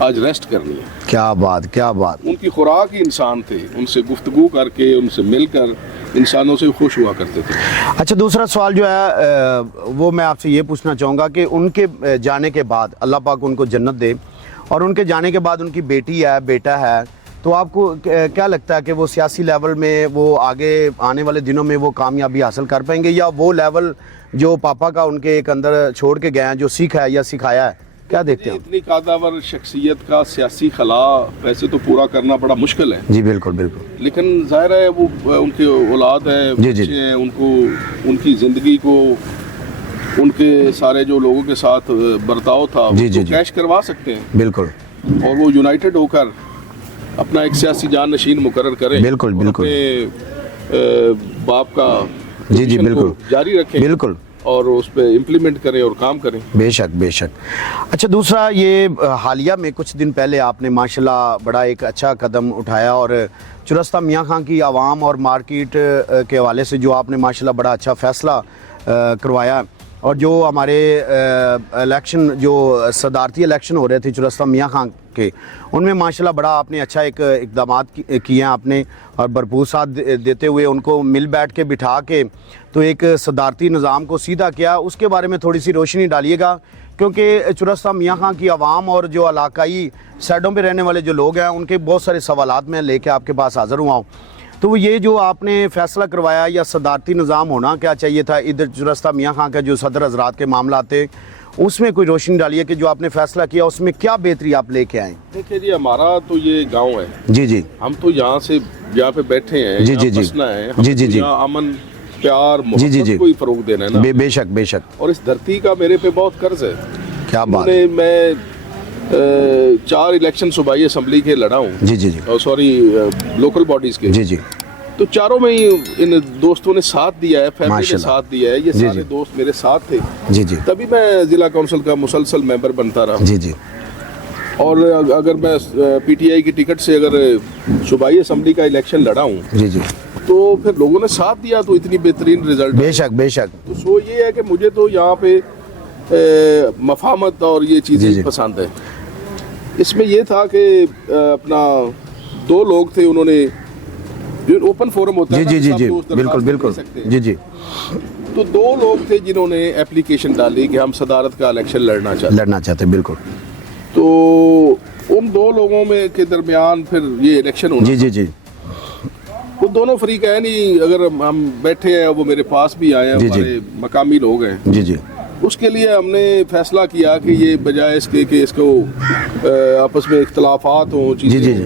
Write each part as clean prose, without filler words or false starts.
آج ریسٹ کرنی ہے. کیا بات کیا بات. ان کی خوراک ہی انسان تھے, ان سے گفتگو کر کے, ان سے مل کر انسانوں سے خوش ہوا کرتے تھے. اچھا دوسرا سوال جو ہے وہ میں آپ سے یہ پوچھنا چاہوں گا کہ ان کے جانے کے بعد اللہ پاک ان کو جنت دے, اور ان کے جانے کے بعد ان کی بیٹی ہے, بیٹا ہے, تو آپ کو کیا لگتا ہے کہ وہ سیاسی لیول میں وہ آگے آنے والے دنوں میں وہ کامیابی حاصل کر پائیں گے, یا وہ لیول جو پاپا کا ان کے ایک اندر چھوڑ کے گئے ہیں جو سیکھا ہے یا سکھایا ہے, کیا دیکھتے ہیں؟ اتنی قادور شخصیت کا سیاسی خلا ویسے تو پورا کرنا بڑا مشکل ہے. جی بالکل بالکل. لیکن ظاہر ہے وہ ان کے اولاد ہیں, بچے ہیں, ان کو ان کی زندگی کو ان کے سارے جو لوگوں کے ساتھ برتاؤ تھا وہ کیش کروا سکتے ہیں. بالکل. اور وہ یونائٹڈ ہو کر اپنا ایک سیاسی جان نشین مقرر کریں. بالکل بالکل. اپنے باپ کا جی بالکل جاری رکھیں. بالکل. اور اس پہ امپلیمنٹ کریں اور کام کریں. بے شک بے شک. اچھا دوسرا یہ حالیہ میں کچھ دن پہلے آپ نے ماشاءاللہ بڑا ایک اچھا قدم اٹھایا, اور چرستہ میاں خان کی عوام اور مارکیٹ کے حوالے سے جو آپ نے ماشاءاللہ بڑا اچھا فیصلہ کروایا, اور جو ہمارے الیکشن جو صدارتی الیکشن ہو رہے تھے چرستہ میاں خان کے, ان میں ماشاءاللہ بڑا آپ نے اچھا ایک اقدامات کیے ہیں آپ نے, اور بھرپور ساتھ دیتے ہوئے ان کو مل بیٹھ کے بٹھا کے تو ایک صدارتی نظام کو سیدھا کیا. اس کے بارے میں تھوڑی سی روشنی ڈالیے گا, کیونکہ چرستہ میاں خان کی عوام اور جو علاقائی سائڈوں پہ رہنے والے جو لوگ ہیں ان کے بہت سارے سوالات میں لے کے آپ کے پاس حاضر ہوا ہوں. تو یہ جو آپ نے فیصلہ کروایا یا صدارتی نظام ہونا کیا چاہیے تھا ادھر چرستہ میاں خان کے جو صدر حضرات کے معاملات تھے, اس میں کوئی روشنی ڈالیے کہ جو آپ نے فیصلہ کیا اس میں کیا بہتری آپ لے کے آئیں؟ دیکھیے جی, ہمارا تو یہ گاؤں ہے. جی جی. ہم تو یہاں پہ بیٹھے ہیں, جی جی جی. جی جی جی. امن پیار محبت کو ہی فروغ دینا ہے نا. بے شک بے شک. اور اس دھرتی کا میرے پہ بہت قرض ہے. کیا بات. میں 4 الیکشن صوبائی اسمبلی کے لڑا ہوں. جی جی جی. سوری لوکل باڈیز کے. جی جی. تو چاروں میں ہی ان دوستوں نے ساتھ دیا ہے, فیملی نے ساتھ دیا ہے, یہ سارے دوست میرے ساتھ تھے. جی جی. تبھی میں ضلع کونسل کا مسلسل ممبر بنتا رہا. جی جی. اور اگر میں پی ٹی آئی کی ٹکٹ سے اگر صوبائی اسمبلی کا الیکشن لڑا ہوں جی جی, تو پھر لوگوں نے ساتھ دیا تو اتنی بہترین رزلٹ. بے شک بے شک. تو سو یہ ہے کہ مجھے تو یہاں پہ مفاہمت اور یہ چیزیں پسند ہے. اس میں یہ تھا کہ اپنا 2 لوگ تھے, انہوں نے جو اوپن فورم ہوتا ہے. جی جی جی بالکل بالکل. جی جی. تو 2 لوگ تھے جنہوں نے اپلیکیشن ڈالی کہ ہم صدارت کا الیکشن لڑنا چاہتے. بالکل. تو ان 2 لوگوں میں کے درمیان پھر یہ الیکشن ہونا. جی جی جی. وہ دونوں فریق ہیں نہیں, اگر ہم بیٹھے ہیں وہ میرے پاس بھی آئے ہیں, ہمارے مقامی لوگ ہیں. جی جی. اس کے لیے ہم نے فیصلہ کیا کہ یہ بجائے اس کے کہ اس کو آپس میں اختلافات ہوں چیزیں. جی جی.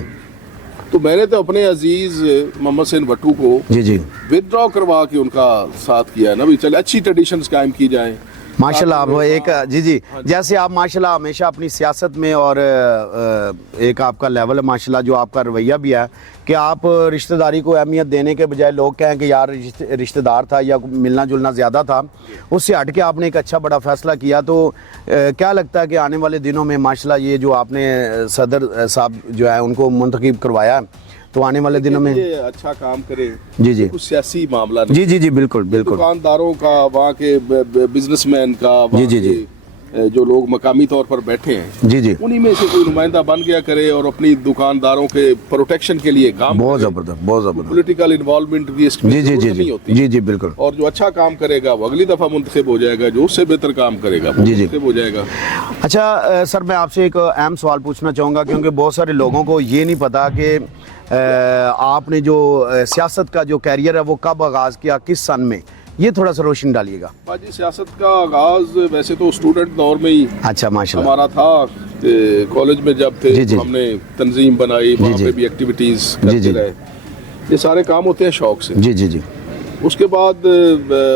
تو میں نے تو اپنے عزیز محمد حسین بٹو کو جی جی ودرا کروا کے ان کا ساتھ کیا ہے نا, بھی چلے اچھی ٹریڈیشنز قائم کی جائیں. ماشاءاللہ آپ ایک جی جی جیسے آپ ماشاءاللہ ہمیشہ اپنی سیاست میں اور ایک آپ کا لیول ہے ماشاءاللہ جو آپ کا رویہ بھی ہے کہ آپ رشتہ داری کو اہمیت دینے کے بجائے لوگ کہیں کہ یار رشتہ دار تھا یا ملنا جلنا زیادہ تھا, اس سے ہٹ کے آپ نے ایک اچھا بڑا فیصلہ کیا. تو کیا لگتا ہے کہ آنے والے دنوں میں ماشاءاللہ یہ جو آپ نے صدر صاحب جو ہے ان کو منتخب کروایا تو آنے والے دنوں میں اچھا کام کرے. جی جی. کچھ سیاسی معاملہ نہیں. جی جی جی بالکل بالکل. دکانداروں کا, وہاں کے بزنس مین کا, جی جی جی جو لوگ مقامی طور پر بیٹھے ہیں جی جی انہی میں سے کوئی نمائندہ بن گیا کرے اور اپنی دکانداروں کے پروٹیکشن کے لیے کام. بہت زبردست بہت زبردست. پولیٹیکل انوالومنٹ بھی اس میں نہیں ہوتی. جی جی بالکل. اور جو اچھا کام کرے گا وہ اگلی دفعہ منتخب ہو جائے گا, جو اس سے بہتر کام کرے گا وہ منتخب ہو جائے گا. اچھا سر, میں آپ سے ایک اہم سوال پوچھنا چاہوں گا کیونکہ بہت سارے لوگوں کو یہ نہیں پتا کہ آپ نے جو سیاست کا جو کیریئر ہے وہ کب آغاز کیا, کس سن میں, یہ تھوڑا سا روشن ڈالیے گا. جی جی کا آغاز ویسے تو اسٹوڈنٹ دور میں ہی اچھا ماشاءاللہ ہمارا تھا. کالج میں جب تھے ہم نے تنظیم بنائی, وہاں پہ بھی ایکٹیویٹیز کرتے رہے. یہ سارے کام ہوتے ہیں شوق سے. جی جی جی. اس کے بعد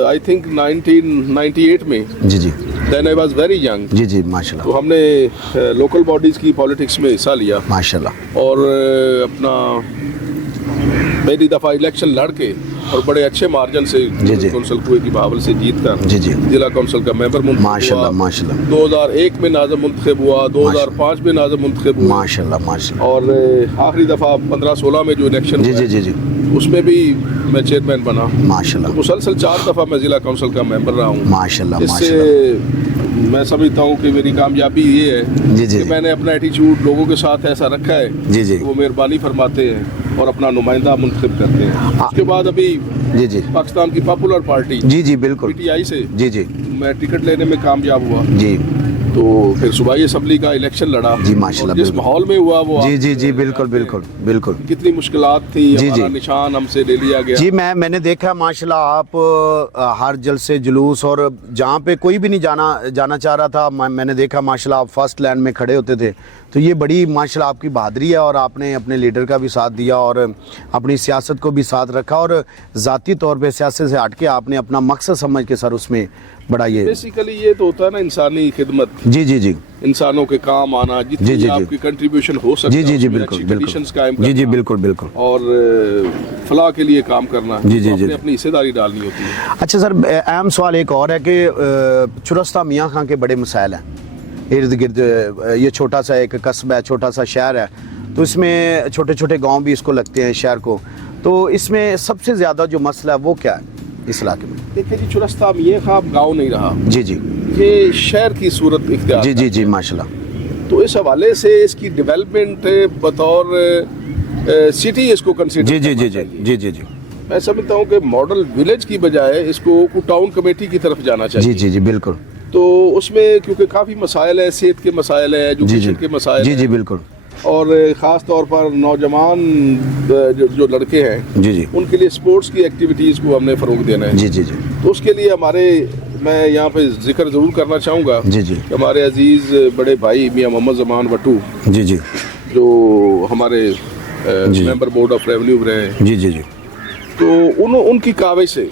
آئی تھنک 1998 میں جی جی دین آئی واز ویری ینگ. جی جی ماشاءاللہ. تو ہم نے لوکل باڈیز کی پالیٹکس میں حصہ لیا ماشاءاللہ, اور اپنا پہلی دفعہ الیکشن لڑ کے اور بڑے اچھے مارجن سے کونسل کوئے کی بہاول سے جیت کر ضلع کونسل کا ممبر منتخب ماشاءاللہ ماشاءاللہ. 2001 میں ناظم منتخب ہوا, 2005 میں ناظم منتخب ہوا ماشاءاللہ ماشاءاللہ. اور آخری دفعہ 15-16 میں جو الیکشن جی جی جی جی اس میں بھی میں چیئرمین بنا. ماشاء اللہ. مسلسل 4 دفعہ میں ضلع کونسل کا ممبر رہا ہوں. ماشاء اللہ. اس سے میں سمجھتا ہوں کہ میری کامیابی یہ ہے کہ میں نے اپنا ایٹیچیوڈ لوگوں کے ساتھ ایسا رکھا ہے. وہ مہربانی فرماتے ہیں اور اپنا نمائندہ منتخب کرتے ہیں. اس کے بعد ابھی پاکستان کی پاپولر پارٹی بالکل PTI سے میں ٹکٹ لینے میں کامیاب ہوا. تو پھر صوبائی اسمبلی کا الیکشن لڑا. ماشاءاللہ. جس ماحول میں ہوا وہ بالکل کتنی مشکلات تھی. ہمارا نشان ہم سے لے لیا گیا. میں نے دیکھا ماشاءاللہ آپ ہر جلسے جلوس اور جہاں پہ کوئی بھی نہیں جانا چاہ رہا تھا میں نے دیکھا ماشاءاللہ آپ فرسٹ لائن میں کھڑے ہوتے تھے. تو یہ بڑی ماشاءاللہ آپ کی بہادری ہے اور آپ نے اپنے لیڈر کا بھی ساتھ دیا اور اپنی سیاست کو بھی ساتھ رکھا اور ذاتی طور پہ سیاست سے ہٹ کے آپ نے اپنا مقصد سمجھ کے سر اس میں بڑا یہ بیسیکلی یہ تو ہوتا ہے نا انسانی خدمت. جی انسانوں کے کام آنا. جتنی آپ کی کنٹریبیوشن ہو سکتا ہے بالکل اور فلاح کے لیے کام کرنا. اپنی حصے داری ڈالنی ہوتی ہے. اچھا سر اہم سوال ایک اور ہے کہ چرستہ میاں خان کے بڑے مسائل ہیں ارد گرد. یہ چھوٹا سا ایک قصبہ ہے, چھوٹا سا شہر ہے, تو اس میں چھوٹے چھوٹے گاؤں بھی اس کو لگتے ہیں شہر کو. تو اس میں سب سے زیادہ جو مسئلہ ہے وہ کیا ہے اس علاقے میں؟ دیکھیں جی چرستہ میاں خان گاؤں نہیں رہا. یہ شہر کی صورت اختیار. جی ماشاءاللہ. تو اس حوالے سے اس کی ڈیولپمنٹ بطور سٹی اس کو کنسیڈر. جی میں سمجھتا ہوں کہ ماڈل ولیج کی بجائے اس کو ٹاؤن کمیٹی کی طرف جانا چاہیے. جی بالکل. تو اس میں کیونکہ کافی مسائل ہیں, صحت کے مسائل ہیں, ایجوکیشن کے مسائل ہیں. جی بالکل. اور خاص طور پر نوجوان جو لڑکے ہیں ان کے لیے سپورٹس کی ایکٹیویٹیز کو ہم نے فروغ دینا ہے. جی تو اس کے لیے میں یہاں پہ ذکر ضرور کرنا چاہوں گا کہ ہمارے عزیز بڑے بھائی میاں محمد زمان وٹو جو ہمارے ممبر بورڈ آف ریونیو رہے ہیں. تو ان کی کاوش سے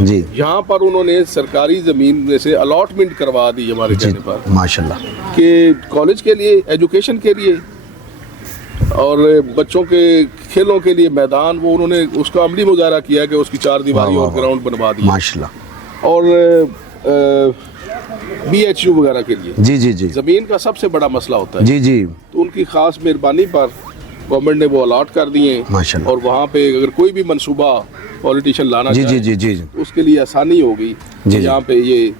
یہاں پر انہوں نے سرکاری زمین میں سے الاٹمنٹ کروا دی ہمارے کہنے پر ماشاءاللہ کہ کالج کے لیے, ایجوکیشن کے لیے اور بچوں کے کھیلوں کے لیے میدان. وہ انہوں نے اس کا عملی مظاہرہ کیا کہ اس کی 4 دیواری اور گراؤنڈ بنوا دیا ماشاءاللہ. اور BHU وغیرہ کے لیے جی زمین کا سب سے بڑا مسئلہ ہوتا ہے. جی تو ان کی خاص مہربانی پر گورنمنٹ نے وہ الاٹ کر دیے اور وہاں پہ اگر کوئی بھی منصوبہ پولیٹیشین لانا چاہے اس کے لیے آسانی ہوگی یہاں پہ یہ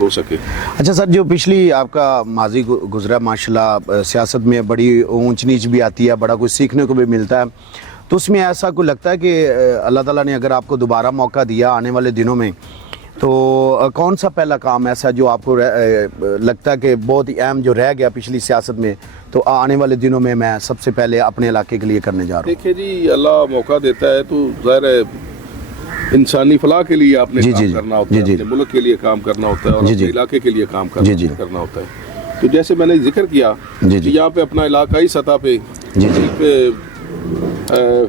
ہو سکے. اچھا سر جو پچھلی آپ کا ماضی گزرا ماشاءاللہ سیاست میں بڑی اونچ نیچ بھی آتی ہے, بڑا کچھ سیکھنے کو بھی ملتا ہے. تو اس میں ایسا کوئی لگتا ہے کہ اللہ تعالیٰ نے اگر آپ کو دوبارہ موقع دیا آنے والے دنوں میں تو کون سا پہلا کام ایسا جو آپ کو لگتا ہے کہ بہت ہی اہم جو رہ گیا پچھلی سیاست میں تو آنے والے دنوں میں سب سے پہلے اپنے علاقے کے لیے کرنے جا رہا ہوں؟ دیکھیں جی اللہ موقع دیتا ہے تو ظاہر ہے انسانی فلاح کے لیے آپ نے کام کرنا ہوتا ہے, اپنے ملک کے لیے کام کرنا ہوتا ہے اور اپنے علاقے کے لیے کام کرنا ہوتا ہے. تو جیسے میں نے ذکر کیا کہ یہاں پہ اپنا علاقائی سطح پہ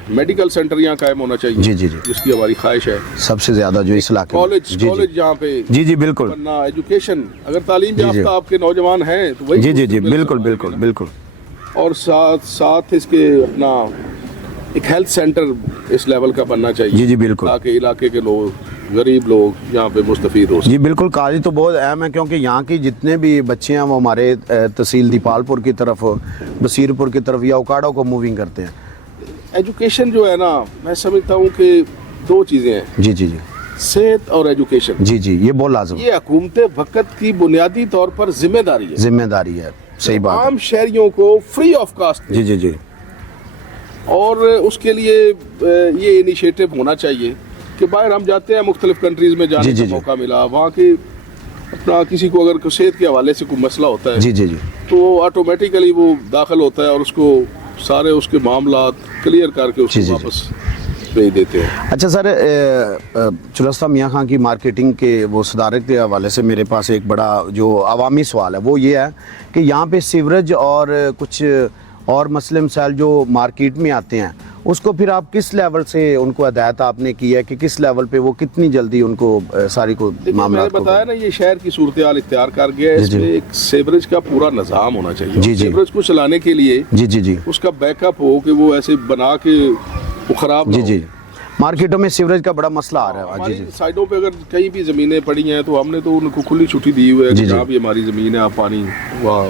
میڈیکل سینٹر یہاں قائم ہونا چاہیے جس کی ہماری خواہش ہے سب سے زیادہ جو اس علاقے کالج یہاں پہ بالکل ایجوکیشن. اگر تعلیم یافتہ آپ کے نوجوان ہیں تو وہی بالکل. اور ساتھ اس کے اپنا ایک ہیلتھ سینٹر اس لیول کا بننا چاہیے بالکل تاکہ علاقے کے لوگ غریب لوگ یہاں پہ مستفید ہو سکیں. بالکل. قاضی تو بہت اہم ہے کیونکہ یہاں کی جتنے بھی بچے ہیں وہ ہمارے تحصیل دیپال پور کی طرف, بصیر پور کی طرف یا اوکاڑا کو موونگ کرتے ہیں. ایجوکیشن جو ہے نا میں سمجھتا ہوں کہ 2 چیزیں ہیں. جی صحت اور ایجوکیشن. یہ بہت لازم. یہ حکومت وقت کی بنیادی طور پر ذمہ داری ہے. صحیح بات. عام شہریوں کو فری آف کاسٹ. جی اور اس کے لیے یہ انیشیٹو ہونا چاہیے کہ باہر ہم جاتے ہیں مختلف کنٹریز میں جانے کا موقع ملا, وہاں کے اپنا کسی کو اگر صحت کے حوالے سے کوئی مسئلہ ہوتا ہے تو آٹومیٹیکلی وہ داخل ہوتا ہے اور اس کو سارے اس کے معاملات کلیئر کر کے اس کو واپس بھیج دیتے ہیں. اچھا سر چرستہ میاں خان کی مارکیٹنگ کے وہ صدارت کے حوالے سے میرے پاس ایک بڑا جو عوامی سوال ہے وہ یہ ہے کہ یہاں پہ سیوریج اور کچھ اور مسئلے مسائل جو مارکیٹ میں آتے ہیں اس کو پھر آپ کس لیول سے ان کو ہدایت آپ نے کی ہے کہ کس لیول پہ وہ کتنی جلدی ان کو ساری کو معاملات میں نے بتایا نا یہ شہر کی صورتحال اختیار کر گیا ہے. اس میں ایک سیوریج کا پورا نظام ہونا چاہیے. سیوریج کو چلانے کے لیے اس کا بیک اپ ہو کہ وہ ایسے بنا کے وہ خراب نہ ہو. مارکیٹوں میں سیوریج کا بڑا مسئلہ آ رہا ہے. ہماری سائڈوں پہ اگر کہیں بھی زمینیں پڑی ہیں تو ہم نے تو ان کو کھلی چھٹی دی ہوئی ہے کہ جہاں بھی ہماری زمین ہے آپ پانی وہاں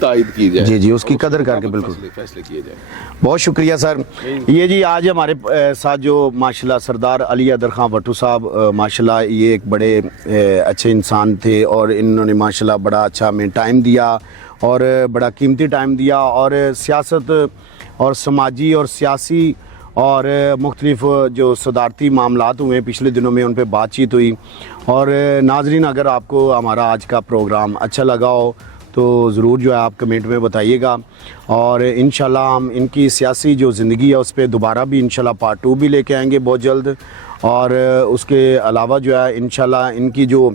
تائید کی جائے جی اس کی قدر کر کے بالکل فیصلے کیے جائیں. بہت شکریہ سر. یہ جی آج ہمارے ساتھ جو ماشاءاللہ سردار علی حیدر خان بھٹو صاحب ماشاءاللہ یہ ایک بڑے اچھے انسان تھے اور انہوں نے ماشاءاللہ بڑا اچھا ہمیں ٹائم دیا اور بڑا قیمتی ٹائم دیا اور سیاست اور سماجی اور سیاسی اور مختلف جو صدارتی معاملات ہوئے پچھلے دنوں میں ان پہ بات چیت ہوئی. اور ناظرین اگر آپ کو ہمارا آج کا پروگرام اچھا لگا ہو تو ضرور جو ہے آپ کمنٹ میں بتائیے گا اور انشاءاللہ ہم ان کی سیاسی جو زندگی ہے اس پہ دوبارہ بھی انشاءاللہ پارٹ 2 بھی لے کے آئیں گے بہت جلد. اور اس کے علاوہ جو ہے انشاءاللہ ان کی جو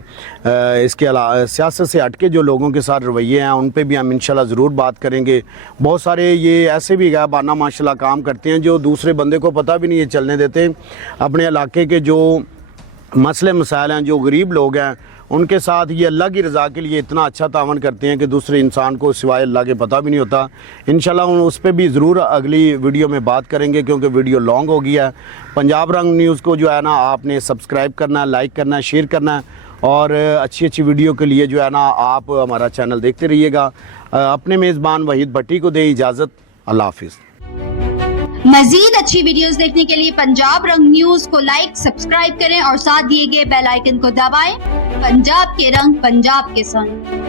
اس کے علاوہ سیاست سے ہٹ کے جو لوگوں کے ساتھ رویے ہیں ان پہ بھی ہم انشاءاللہ ضرور بات کریں گے. بہت سارے یہ ایسے بھی غائبانہ ماشاءاللہ کام کرتے ہیں جو دوسرے بندے کو پتہ بھی نہیں یہ چلنے دیتے. اپنے علاقے کے جو مسئلے مسائل ہیں جو غریب لوگ ہیں ان کے ساتھ یہ اللہ کی رضا کے لیے اتنا اچھا تعاون کرتے ہیں کہ دوسرے انسان کو سوائے اللہ کے پتہ بھی نہیں ہوتا. انشاءاللہ اس پہ بھی ضرور اگلی ویڈیو میں بات کریں گے کیونکہ ویڈیو لانگ ہو گیا ہے. پنجاب رنگ نیوز کو جو ہے نا آپ نے سبسکرائب کرنا ہے, لائک کرنا ہے, شیئر کرنا ہے اور اچھی ویڈیو کے لیے جو ہے نا آپ ہمارا چینل دیکھتے رہیے گا. اپنے میزبان وحید بھٹی کو دیں اجازت. اللہ حافظ. مزید اچھی ویڈیوز دیکھنے کے لیے پنجاب رنگ نیوز کو لائک سبسکرائب کریں اور ساتھ دیے گئے بیل آئیکن کو دبائیں. پنجاب کے رنگ پنجاب کے سنگ.